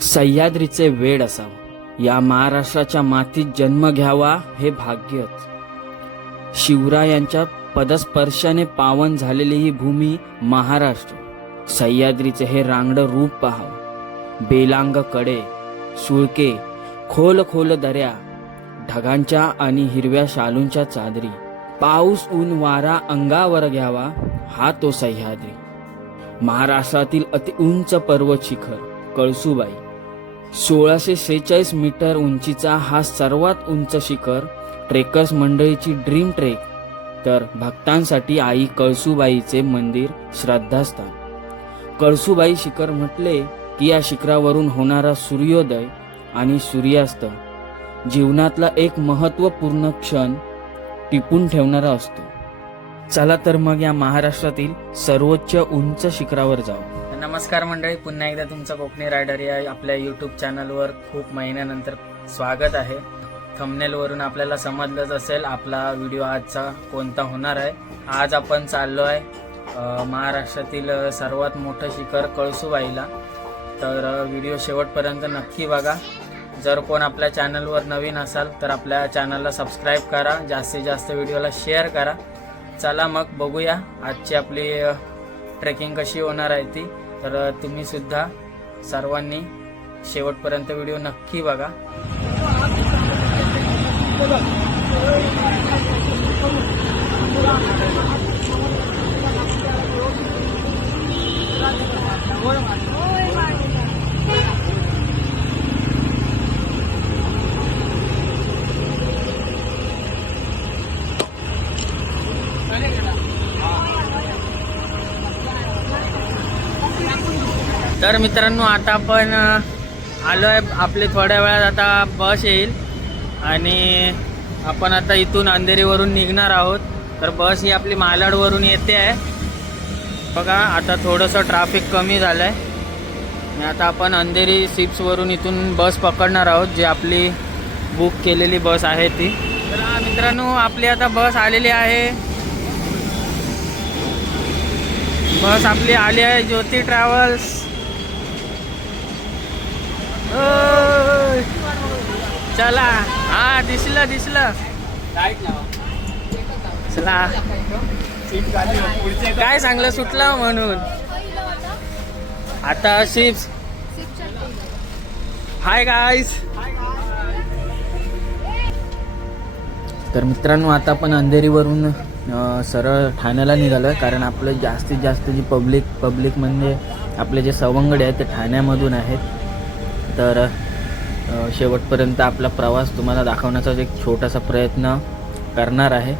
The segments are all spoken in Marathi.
सह्याद्रीचे वेड असावं. या महाराष्ट्राच्या मातीत जन्म घ्यावा हे भाग्यच शिवरायांच्या पदस्पर्शाने पावन झालेली ही भूमी महाराष्ट्र. सह्याद्रीचे हे रांगडं रूप पहावं. बेलांगकडे सुळके खोल खोल दऱ्या ढगांच्या आणि हिरव्या शालूंच्या चादरी. पाऊस ऊन वारा अंगावर घ्यावा हा तो सह्याद्री. महाराष्ट्रातील अति उंच पर्वत शिखर कळसुबाई. सोळाशे सेहेचाळीस मीटर उंचीचा हा सर्वात उंच शिखर ट्रेकर्स मंडळीची ड्रीम ट्रेक. तर भक्तांसाठी आई कळसुबाईचे मंदिर श्रद्धास्थान. कळसुबाई शिखर म्हटले की या शिखरावरून होणारा सूर्योदय आणि सूर्यास्त जीवनातला एक महत्त्वपूर्ण क्षण टिपून ठेवणारा असतो. चला तर मग या महाराष्ट्रातील सर्वोच्च उंच शिखरावर जाऊ. नमस्कार मंडळी पुन्हा एकदा तुमचं कोकणी रायडर या आपल्या यूट्यूब चॅनलवर खूप महिन्यानंतर स्वागत आहे. थंबनेलवरून आपल्याला समजलंच असेल आपला व्हिडिओ आजचा कोणता होणार आहे. आज आपण चाललो आहे महाराष्ट्रातील सर्वात मोठं शिखर कळसुबाईला. तर व्हिडिओ शेवटपर्यंत नक्की बघा. जर कोण आपल्या चॅनलवर नवीन असाल तर आपल्या चॅनलला सबस्क्राईब करा. जास्तीत जास्त व्हिडिओला शेअर करा. चला मग बघूया आजची आपली ट्रेकिंग कशी होणार आहे ती. तर तुम्ही सुद्धा सर्वांनी शेवटपर्यंत व्हिडिओ नक्की बघा. तर मित्रांनो आता आपण आलो आहे आपले थोड्या वेळात आता बस येईल. आणि आपण आता इथून अंधेरीवरून निघणार आहोत. तर बस ही आपली मालाडवरून येते आहे. बघा आता थोडंसं ट्रॅफिक कमी झालं आहे आणि आता आपण अंधेरी सिप्सवरून इथून बस पकडणार आहोत जी आपली बुक केलेली बस आहे ती. तर मित्रांनो आपली आता बस आलेली आहे. बस आपली आली आहे ज्योती ट्रॅव्हल्स चला. हा दिसलं दिसलं. चला. काय सांगलं सुटला म्हणून. आता शिप्स. हाय गाईस तर मित्रांनो आता आपण अंधेरीवरून सरळ ठाण्याला निघालं कारण आपलं जास्तीत जास्त जी पब्लिक पब्लिक म्हणजे आपले जे सवंगडे आहेत ते ठाण्यामधून आहेत. तर शेवटपर्यंत आपला प्रवास तुम्हाला दाखवण्याचा एक छोटासा प्रयत्न करणार आहे.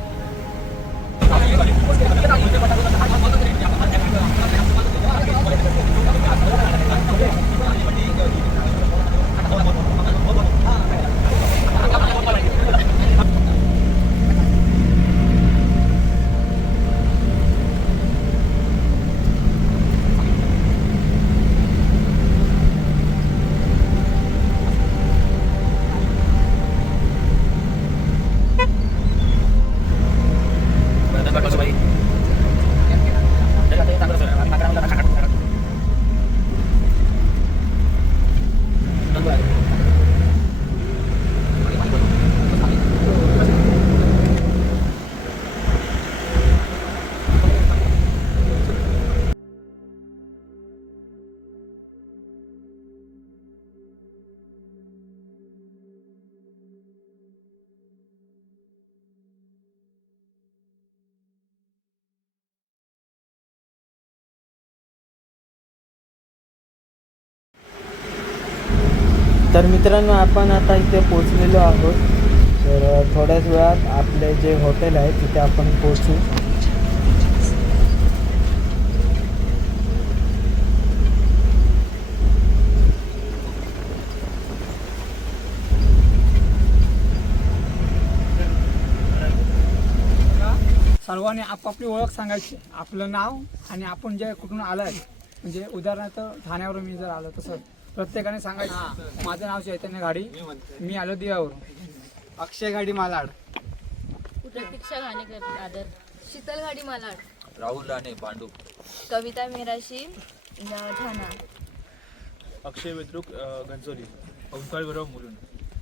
तर मित्रांनो आपण आता इथे पोचलेलो आहोत. तर थोड्याच वेळात आपले जे हॉटेल आहे तिथे आपण पोचू सर्वांनी आपापली ओळख सांगायची. आपलं नाव आणि आपण जे कुठून आलं आहे म्हणजे उदाहरणार्थ ठाण्यावरून मी जर आलो तसं प्रत्येकाने सांगायचं. माझं नाव चैतन्य गाडी मी आलो दिव्यावरून अक्षय गाडी मालाड. प्रतीक्षा घाणेकर दादर शीतल गाडी मालाड. राहुल राणे पांडू. कविता मेराशी ठाणा. अक्षय वेद्रुक अ, घनसोली. ओंकार गुरव मुलुंड.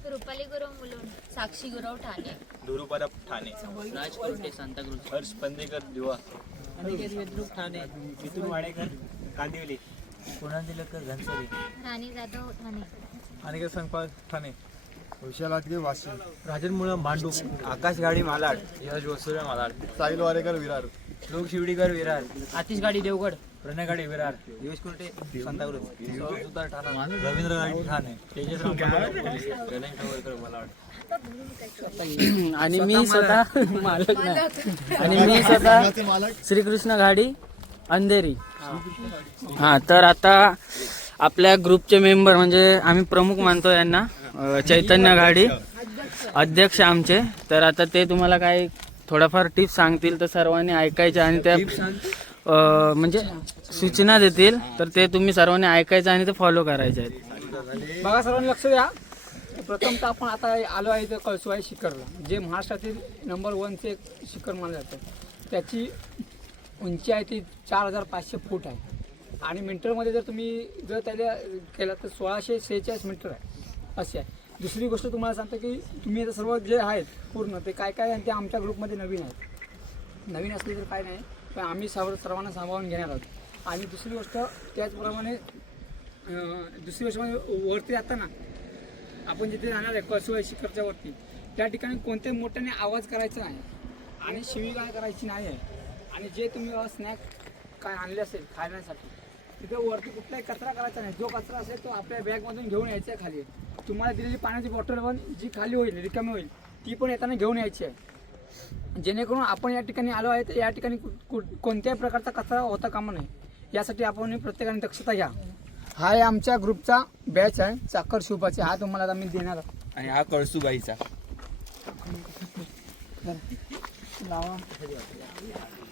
रुपाली गुरव मुलुंड. साक्षी गुरव ठाणे. धुरुपादा ठाणे. राज कोरटे सांताक्रूज हर्ष पंदेकर दिवा. अनिकेत वेद्रुक ठाणे. मिथुन वाडेकर कांदिवली. कुणाल दिलकर घनसोली? राणी जाधव ठाणे. अनिकेत ठाणे. वाशिम. राजन मुळम मांडू. आकाश गाडी मालाड. यश वसुरे मालाड. साहिल वारेकर विरार. लोक शिवडीकर विरार. आतिश गाडी देवगड. प्रणय गाडी विरार दिवेश कुर्टे सुतार ठाणा. रवींद्र गाडी ठाणे तेजस गणेश मालाड. आणि मी स्वतः मालक नाही. आणि मी स्वतः श्रीकृष्ण गाडी अंधेरी. हा तर आता आपल्या ग्रुपचे मेंबर म्हणजे आम्ही प्रमुख मानतो यांना चैतन्य गाडी अध्यक्ष आमचे. तर आता ते तुम्हाला काय थोडाफार टिप्स सांगतील तर सर्वांनी ऐकायच्या आणि त्या म्हणजे सूचना देतील तर ते तुम्ही सर्वांनी ऐकायचं आणि ते फॉलो करायचे आहेत. बघा सर्वांनी लक्ष द्या. प्रथमतः आपण आता आलो आहे कळसू आहे शिखरला जे महाराष्ट्रातील नंबर वनचे एक शिखर मानलं जातं. त्याची उंची आहे ती चार हजार पाचशे फूट आहे. आणि मीटरमध्ये जर तुम्ही जर त्याला केला तर सोळाशे सेहेचाळीस मीटर आहे. असे आहे. दुसरी गोष्ट तुम्हाला सांगतो की तुम्ही आता सर्व जे आहेत पूर्ण ते काय काय आहे ते आमच्या ग्रुपमध्ये नवीन आहेत. नवीन असले तर काय नाही पण आम्ही सर्व सर्वांना सांभाळून घेणार आहोत. आणि दुसरी गोष्ट त्याचप्रमाणे दुसरी गोष्ट म्हणजे वरती जाताना आपण जिथे राहणार आहे कळसुबाई शिखरच्या वरती त्या ठिकाणी कोणत्याही मोठ्याने आवाज करायचा नाही आणि शिवीगाळ करायची नाही आहे. आणि जे तुम्ही स्नॅक काय आणले असेल खाण्यासाठी तिथे वरती कुठलाही कचरा करायचा नाही. जो कचरा असेल तो आपल्या बॅगमधून घेऊन यायचा आहे खाली. तुम्हाला दिलेली पाण्याची बॉटल पण जी खाली होईल रिकामी होईल ती पण येताना घेऊन यायची आहे. जेणेकरून आपण या ठिकाणी आलो आहे तर या ठिकाणी कोणत्याही प्रकारचा कचरा होता कामा नये. यासाठी आपण प्रत्येकाने दक्षता घ्या. हा आहे आमच्या ग्रुपचा बॅच आहे चाकर शिवपाचे हा तुम्हाला मी देणार. आणि हा कळसुबाईचा. लावा.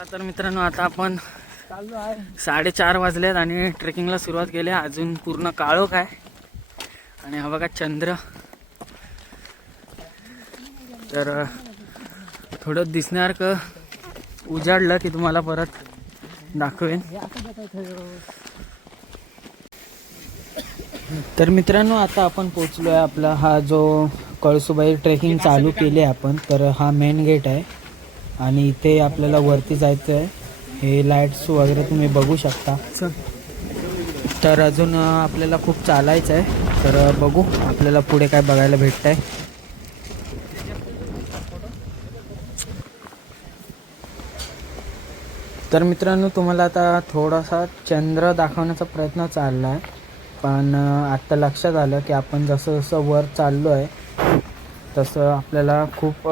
तर मित्रांनो आता आपण साडेचार वाजलेत आणि ट्रेकिंगला सुरुवात केली. अजून पूर्ण काळोख आहे. आणि हा बघा चंद्र. तर थोडं दिसणार क? उजाडलं की तुम्हाला परत दाखवेन. तर मित्रांनो आता आपण पोचलो आहे आपला हा जो कळसुबाई ट्रेकिंग चालू केली आहे आपण तर हा मेन गेट आहे. आणि इथे आपल्याला वरती जायचं आहे हे लाईट्स वगैरे तुम्ही बघू शकता. तर अजून आपल्याला खूप चालायचं आहे तर बघू आपल्याला पुढे काय बघायला भेटत आहे तर मित्रांनो तुम्हाला आता थोडासा चंद्र दाखवण्याचा प्रयत्न चालला आहे पण आत्ता लक्षात आलं की आपण जसं जसं वर चाललो आहे तसं आपल्याला खूप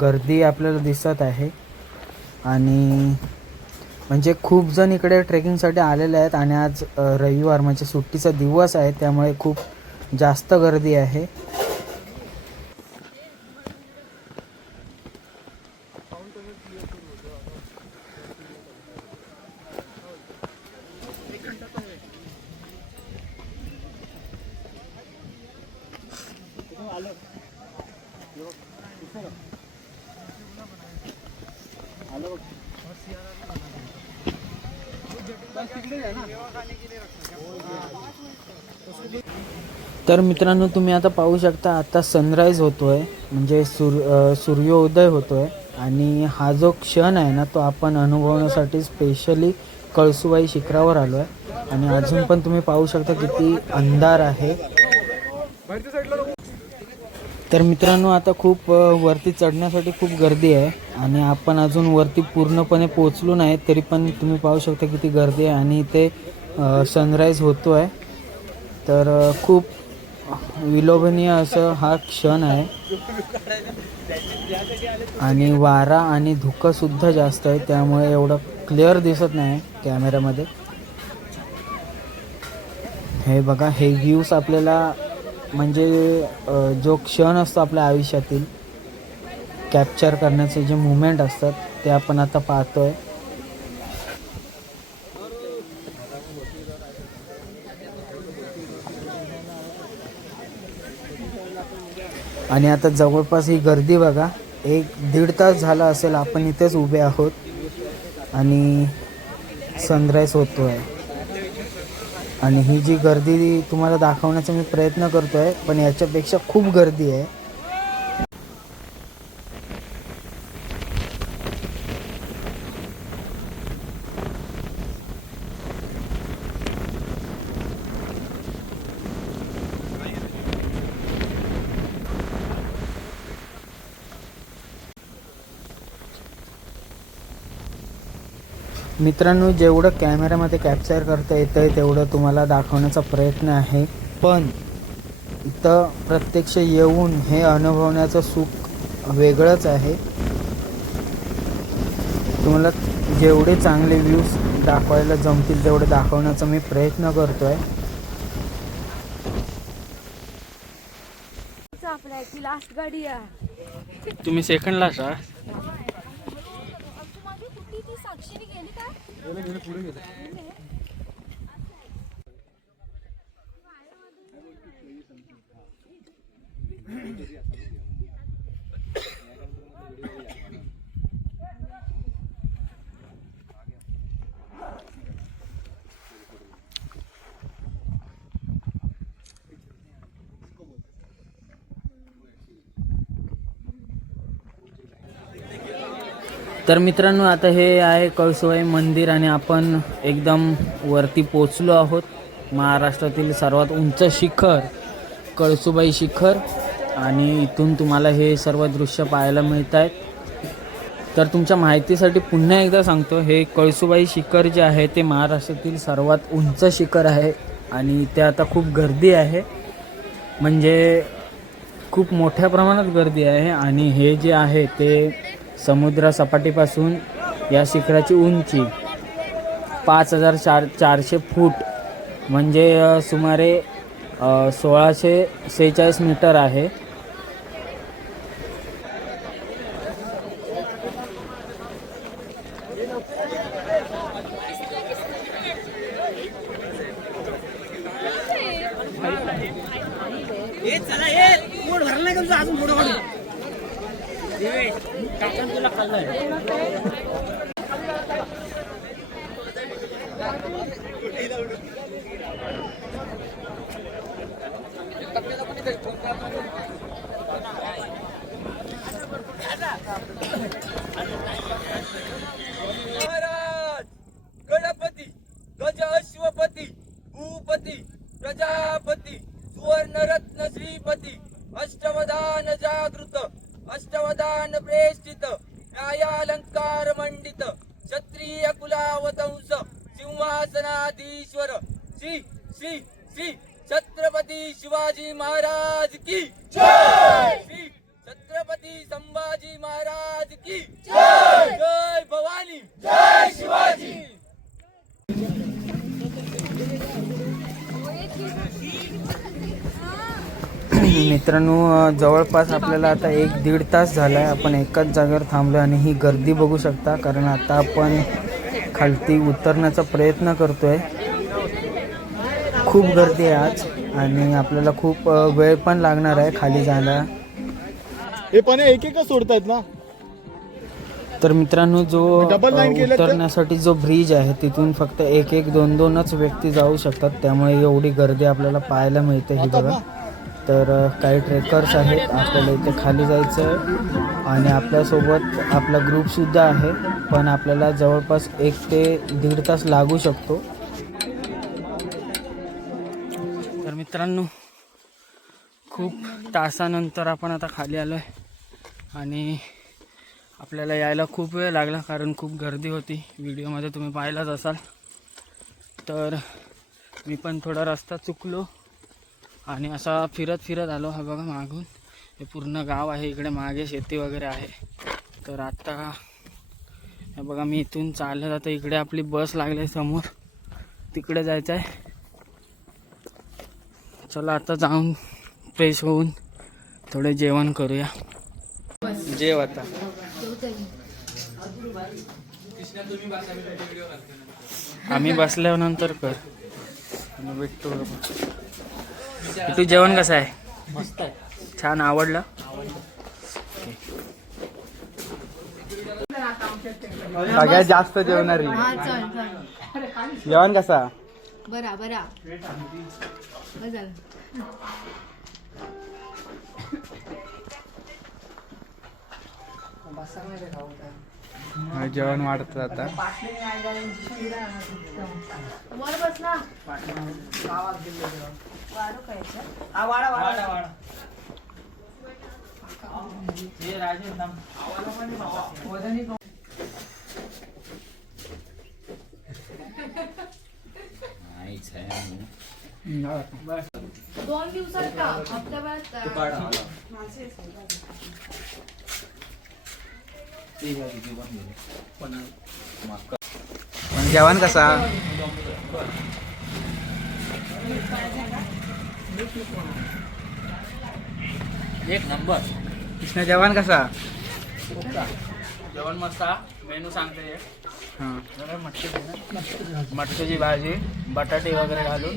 गर्दी आपल्याला दिसत आहे. आणि म्हणजे खूप जण इकडे ट्रेकिंगसाठी आलेले आहेत आणि आज रविवार म्हणजे सुट्टीचा दिवस आहे त्यामुळे खूप जास्त गर्दी आहे. तर मित्रांनो तुम्ही आता पाहू शकता आता सनराईज होतोय. म्हणजे सूर सूर्योदय होतोय. आणि हा जो क्षण आहे ना तो आपण अनुभवण्यासाठी स्पेशली कळसुबाई शिखरावर आलो आहे आणि अजून पण तुम्ही पाहू शकता किती अंधार आहे. तर मित्रांनो आता खूप वरती चढण्यासाठी खूप गर्दी आहे आणि आपण अजून वरती पूर्णपणे पोचलो नाही तरी पण तुम्ही पाहू शकता किती गर्दी आहे आणि इथे सनराईज होतो आहे तर खूप विलोभनीय असं हा क्षण आहे. आणि वारा आणि धुकंसुद्धा जास्त आहे त्यामुळे एवढं क्लिअर दिसत नाही कॅमेऱ्यामध्ये हे बघा हे व्ह्यूज आपल्याला म्हणजे जो क्षण असतो आपल्या आयुष्यातील कॅप्चर करण्याचे जे मुमेंट असतात ते आपण आता पाहतोय. आणि आता जवळपास ही गर्दी बघा एक दीड तास झाला असेल आपण इथेच उभे आहोत आणि सनराईज होतो आहे आणि ही जी गर्दी तुम्हाला दाखवण्याचा मी प्रयत्न करतो आहे पण याच्यापेक्षा खूप गर्दी आहे. मित्रांनो जेवढं कॅमेऱ्यामध्ये कॅप्चर करता येतं आहे तेवढं तुम्हाला दाखवण्याचा प्रयत्न आहे. पण इथं प्रत्यक्ष येऊन हे अनुभवण्याचं सुख वेगळंच आहे. तुम्हाला जेवढे चांगले व्ह्यूज दाखवायला जमतील तेवढे दाखवण्याचा मी प्रयत्न करतो आहे आपल्याची लास्ट गाडी आहे. तुम्ही सेकंडला असा साक्षीने गेली का तर मित्रांनो आता हे आहे कळसुबाई मंदिर आणि आपण एकदम वरती पोचलो आहोत. महाराष्ट्रातील सर्वात उंच शिखर कळसुबाई शिखर. आणि इथून तुम्हाला हे सर्व दृश्य पाहायला मिळत आहेत. तर तुमच्या माहितीसाठी पुन्हा एकदा सांगतो हे कळसुबाई शिखर जे आहे ते महाराष्ट्रातील सर्वात उंच शिखर आहे. आणि इथे आता खूप गर्दी आहे. म्हणजे खूप मोठ्या प्रमाणात गर्दी आहे. आणि हे जे आहे ते समुद्रसपाटीपासून या शिखराची उंची पाच हजार चार चारशे फूट म्हणजे सुमारे सोळाशे सेहेचाळीस मीटर आहे. श्री श्री छत्रपती शिवाजी महाराज की श्री छत्रपती संभाजी महाराज की जय! भवानी! जय शिवाजी! मित्रांनो जवळपास आपल्याला आता एक दीड तास झाला आहे आपण एकाच जागेवर थांबलो आणि ही गर्दी बघू शकता कारण आता आपण खालती उतरण्याचा प्रयत्न करतो आहे खूप गर्दी आहे आज आणि आपल्याला खूप वेळ पण लागणार आहे खाली जायला. हे पण एक एकच सोडतायत ना? तर मित्रांनो जो? उतरण्यासाठी जो ब्रिज आहे तिथून फक्त एक एक दोन दोनच व्यक्ती जाऊ शकतात. त्यामुळे एवढी गर्दी आपल्याला पाहायला मिळते ही बघा. तर काही ट्रेकर्स आहेत. आपल्याला इथे खाली जायचं आहे. आणि आपल्यासोबत आपला ग्रुपसुद्धा आहे. पण आपल्याला जवळपास एक ते दीड तास लागू शकतो. मित्रांनो खूप तासानंतर आपण आता खाली आलो आहे आणि आपल्याला यायला खूप वेळ लागला कारण खूप गर्दी होती. व्हिडिओमध्ये तुम्ही पाहिलाच असाल. तर मी पण थोडा रस्ता चुकलो आणि असा फिरत फिरत आलो हा बघा मागून. हे पूर्ण गाव आहे इकडे मागे शेती वगैरे आहे. तर आत्ता हे बघा मी इथून चालत आता इकडे आपली बस लागली आहे समोर. तिकडे जायचं आहे चला आता जाऊन फ्रेश होऊन थोडे जेवण करूया. जेव आता. आम्ही बसल्यानंतर कर. भेटतो. तू जेवण कसं आहे? मस्त आहे छान आवडलं? सगळ्यात जास्त जेवणारी. हा जेवण कसा? बरा बरा बरं. झालं जेवण वाढत आता. वर बसला वाढू खायचं दोन दिवसात का? जेवण कसा? एक नंबर. कृष्ण जेवण कसा? जेवण मस्त मेनू सांगते हा. मटकीची भाजी बटाटे वगैरे घालून.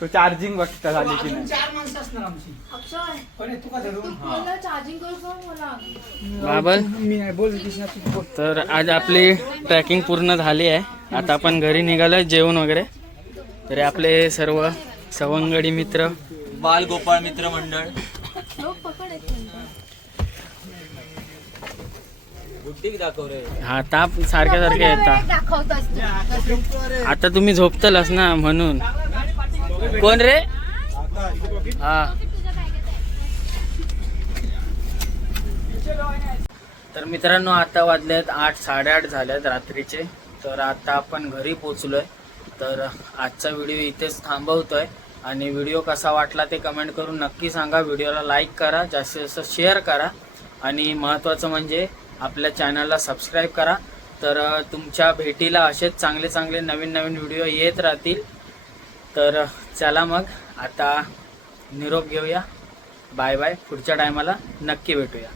तो चार्जिंग बघता झाली की नाही. चार माणसं असणार आमची. अक्षय. पण तुका धरून? मला चार्जिंग मला? बाबल मी नाही बोल तर आज आपली ट्रॅकिंग पूर्ण झाली आहे. आता आपण घरी निघालोय जेवण वगैरे. तरी आपले सर्व सवंगडी मित्र. बाल गोपाळ मित्र मंडळ. हा ताप सारख्या सारखे येतात आता तुम्ही झोपतलच ना म्हणून. कोण रे? हा. तर मित्रांनो आता वाजले आहेत आठ साडेआठ झाले आहेत रात्रीचे. तर आता आपण घरी पोचलोय तर आजचा व्हिडिओ इथेच थांबवतोय. आणि व्हिडिओ कसा वाटला ते कमेंट करून नक्की सांगा. व्हिडिओला लाईक करा जास्तीत जास्त शेअर करा. आणि महत्त्वाचं म्हणजे आपल्या चॅनलला सबस्क्राईब करा. तर तुमच्या भेटीला असेच चांगले चांगले नवीन नवीन व्हिडिओ येत राहतील. तर चला मग आता निरोप घेऊया. बाय बाय पुढच्या टायमाला नक्की भेटूया.